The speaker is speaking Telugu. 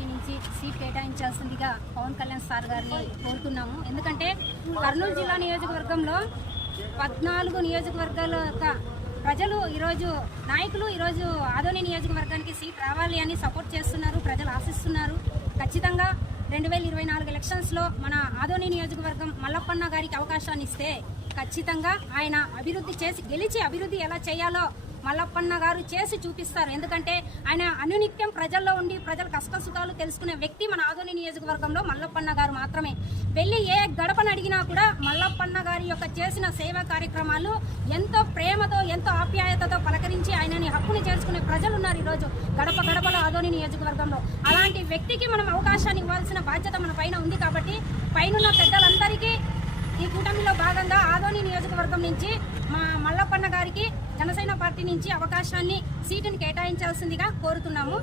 పార్టీ నుంచి సీట్ కేటాయించాల్సిందిగా పవన్ కళ్యాణ్ సార్ గారిని కోరుతున్నాము. ఎందుకంటే కర్నూలు జిల్లా నియోజకవర్గంలో 14 నియోజకవర్గాల యొక్క ప్రజలు ఈరోజు నాయకులు ఈరోజు ఆదోని నియోజకవర్గానికి సీట్ రావాలి అని సపోర్ట్ చేస్తున్నారు, ప్రజలు ఆశిస్తున్నారు. ఖచ్చితంగా 2024 ఎలక్షన్స్లో మన ఆదోని నియోజకవర్గం మల్లప్పన్న గారికి అవకాశాన్ని ఇస్తే ఖచ్చితంగా ఆయన అభివృద్ధి చేసి గెలిచి అభివృద్ధి ఎలా చేయాలో మల్లప్పన్న గారు చేసి చూపిస్తారు. ఎందుకంటే ఆయన అనునిత్యం ప్రజల్లో ఉండి ప్రజల కష్టసుఖాలు తెలుసుకునే వ్యక్తి మన ఆదోని నియోజకవర్గంలో మల్లప్పన్న గారు మాత్రమే. వెళ్ళి ఏ గడపను అడిగినా కూడా మల్లప్పన్న గారి యొక్క చేసిన సేవా కార్యక్రమాలు ఎంతో ప్రేమతో ఎంతో ఆప్యాయతతో పలకరించి ఆయనని హక్కుని చేర్చుకునే ప్రజలు ఉన్నారు ఈరోజు గడప గడపలో ఆదోని నియోజకవర్గంలో. అలాంటి వ్యక్తికి మనం అవకాశాన్ని ఇవ్వాల్సిన బాధ్యత మన పైన ఉంది. కాబట్టి పైనున్న పెద్దలందరికీ ఈ కూటమిలో భాగంగా ఆదోని నియోజకవర్గం నుంచి మా మల్లప్పన్న గారికి జనసేన పార్టీ నుంచి అవకాశాన్ని సీటుని కేటాయించాల్సిందిగా కోరుతున్నాము.